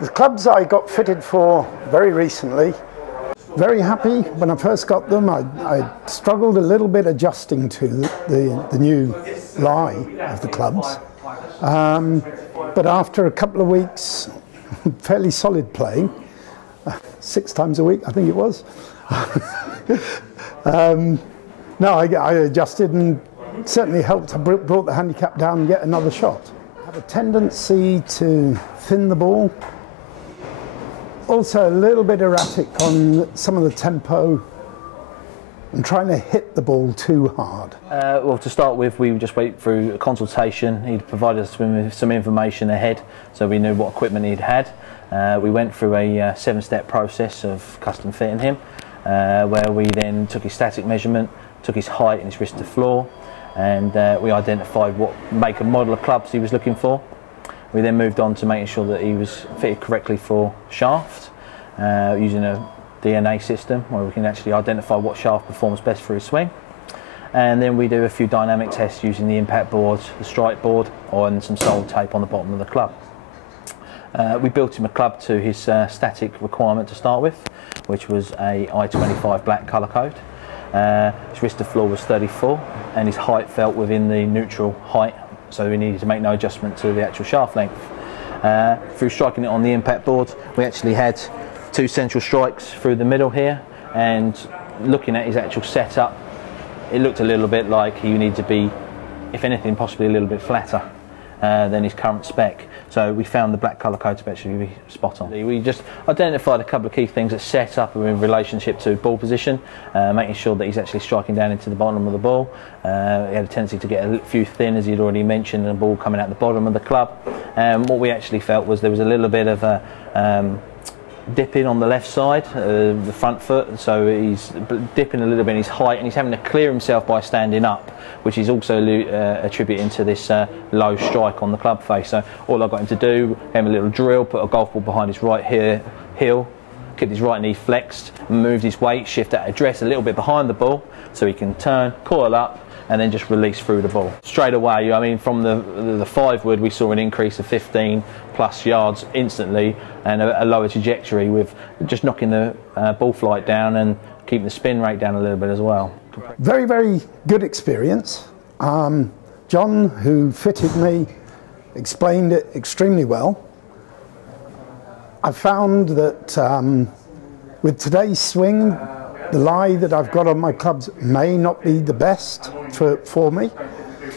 The clubs I got fitted for very recently, very happy when I first got them. I struggled a little bit adjusting to the new lie of the clubs. But after a couple of weeks, fairly solid playing, 6 times a week I think it was, no, I adjusted and certainly helped. I brought the handicap down yet another shot. I have a tendency to thin the ball. Also a little bit erratic on some of the tempo and trying to hit the ball too hard. Well, to start with, we just went through a consultation. He'd provided us with some information ahead, so we knew what equipment he'd had. We went through a 7-step process of custom fitting him, where we then took his static measurement, took his height and his wrist to floor, and we identified what make and model of clubs he was looking for. We then moved on to making sure that he was fitted correctly for shaft, using a DNA system where we can actually identify what shaft performs best for his swing. And then we do a few dynamic tests using the impact board, the strike board, and some sole tape on the bottom of the club. We built him a club to his static requirement to start with, which was a I-25 black colour code. His wrist to floor was 34 and his height felt within the neutral height, so we needed to make no adjustment to the actual shaft length. Through striking it on the impact board, we actually had 2 central strikes through the middle here, and looking at his actual setup, it looked a little bit like he needed to be, if anything, possibly a little bit flatter than his current spec. So we found the black colour code to actually be spot on. We just identified a couple of key things that set up in relationship to ball position, making sure that he's actually striking down into the bottom of the ball. He had a tendency to get a few thin, as he'd already mentioned, and the ball coming out the bottom of the club. What we actually felt was there was a little bit of a dipping on the left side, the front foot, so he's dipping a little bit in his height, and he's having to clear himself by standing up, which is also attributing to this low strike on the club face. So all I got him to do, gave him a little drill, put a golf ball behind his right heel, kept his right knee flexed, moved his weight, shift that address a little bit behind the ball so he can turn, coil up, and then just release through the ball. Straight away, I mean, from the 5-wood, we saw an increase of 15+ yards instantly, and a lower trajectory with just knocking the ball flight down and keeping the spin rate down a little bit as well. Very, very good experience. John, who fitted me, explained it extremely well. I found that with today's swing, the lie that I've got on my clubs may not be the best for me.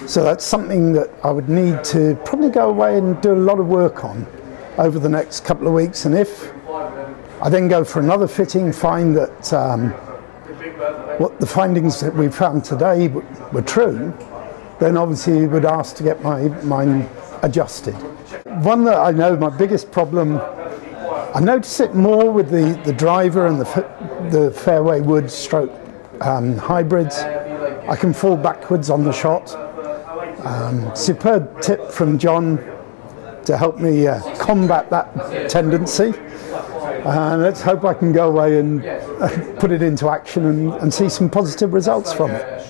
So that's something that I would need to probably go away and do a lot of work on over the next couple of weeks. And if I then go for another fitting, find that what the findings that we found today were true, then obviously we would ask to get mine adjusted. One that I know my biggest problem, I notice it more with the driver and the fairway wood stroke hybrids. I can fall backwards on the shot. Superb tip from John to help me combat that tendency. Let's hope I can go away and put it into action and see some positive results from it.